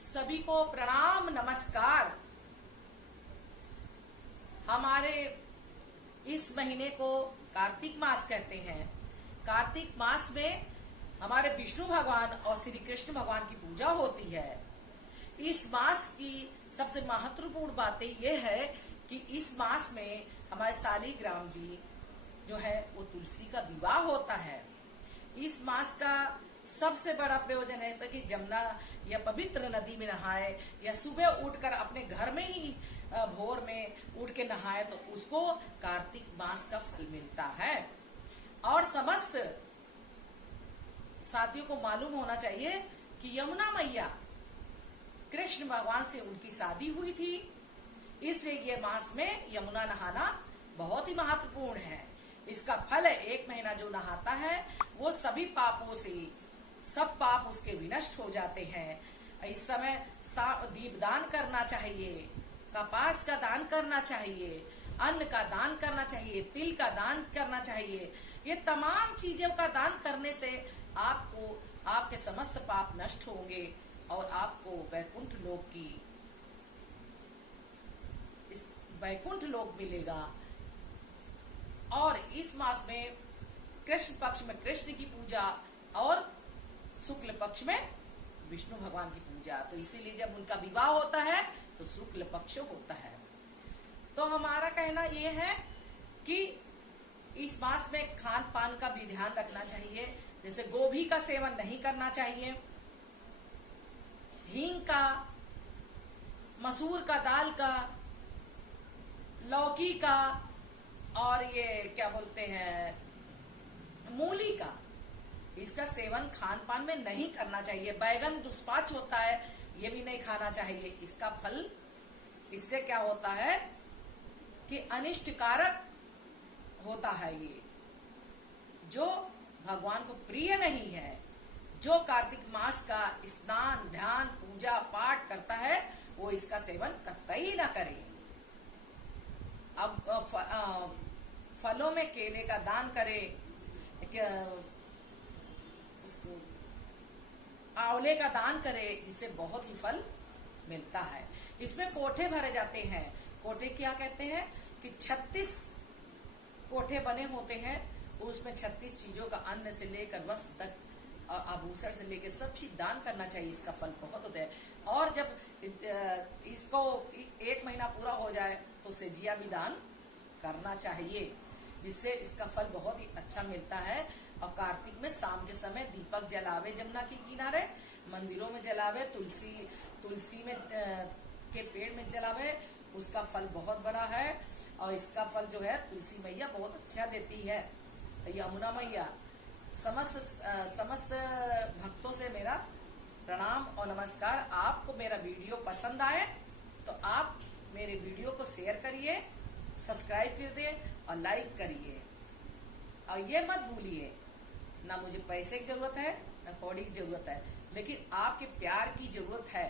सभी को प्रणाम नमस्कार। हमारे इस महीने को कार्तिक मास कहते हैं। कार्तिक मास में हमारे विष्णु भगवान और श्री कृष्ण भगवान की पूजा होती है। इस मास की सबसे महत्वपूर्ण बातें ये है कि इस मास में हमारे शालिग्राम जी जो है वो तुलसी का विवाह होता है। इस मास का सबसे बड़ा प्रयोजन है कि जमुना या पवित्र नदी में नहाए या सुबह उठकर अपने घर में ही भोर में उठ के नहाए तो उसको कार्तिक मास का फल मिलता है। और समस्त साथियों को मालूम होना चाहिए कि यमुना मैया कृष्ण भगवान से उनकी शादी हुई थी, इसलिए ये मास में यमुना नहाना बहुत ही महत्वपूर्ण है। इसका फल है, एक महीना जो नहाता है वो सभी पापों से सब पाप उसके विनष्ट हो जाते हैं। इस समय दीपदान करना चाहिए, कपास का दान करना चाहिए, अन्न का दान करना चाहिए, तिल का दान करना चाहिए। ये तमाम चीजों का दान करने से आपको आपके समस्त पाप नष्ट होंगे और आपको वैकुंठ लोक मिलेगा। और इस मास में कृष्ण पक्ष में कृष्ण की पूजा और शुक्ल पक्ष में विष्णु भगवान की पूजा, तो इसीलिए जब उनका विवाह होता है तो शुक्ल पक्ष होता है। तो हमारा कहना यह है कि इस मास में खान पान का भी ध्यान रखना चाहिए। जैसे गोभी का सेवन नहीं करना चाहिए, हींग का, मसूर का दाल का, लौकी का और ये क्या बोलते हैं मूली का, इसका सेवन खान पान में नहीं करना चाहिए। बैगन दुष्पाच्य होता है, ये भी नहीं खाना चाहिए। इसका फल इससे क्या होता है कि अनिष्टकारक होता है। ये जो भगवान को प्रिय नहीं है, जो कार्तिक मास का स्नान ध्यान पूजा पाठ करता है वो इसका सेवन कतई ना करे। अब फलों में केले का दान करे, आंवले का दान करे, जिससे बहुत ही फल मिलता है। इसमें कोठे भरे जाते हैं। कोठे क्या कहते हैं कि 36 कोठे बने होते हैं, उसमें 36 चीजों का अन्न से लेकर वस्त्र तक, आभूषण से लेकर सब चीज दान करना चाहिए। इसका फल बहुत होता है। और जब इसको 1 महीना पूरा हो जाए तो सेजिया भी दान करना चाहिए, जिससे इसका फल बहुत ही अच्छा मिलता है। और कार्तिक में शाम के समय दीपक जलावे, जमुना के किनारे मंदिरों में जलावे, तुलसी में के पेड़ में जलावे, उसका फल बहुत बड़ा है। और इसका फल जो है तुलसी मैया बहुत अच्छा देती है। यमुना मैया समस्त भक्तों से मेरा प्रणाम और नमस्कार। आपको मेरा वीडियो पसंद आए तो आप मेरे वीडियो को शेयर करिए, सब्सक्राइब कर दिए और लाइक करिए। और ये मत भूलिए, ना मुझे पैसे की जरूरत है ना कौड़ी की जरूरत है, लेकिन आपके प्यार की जरूरत है।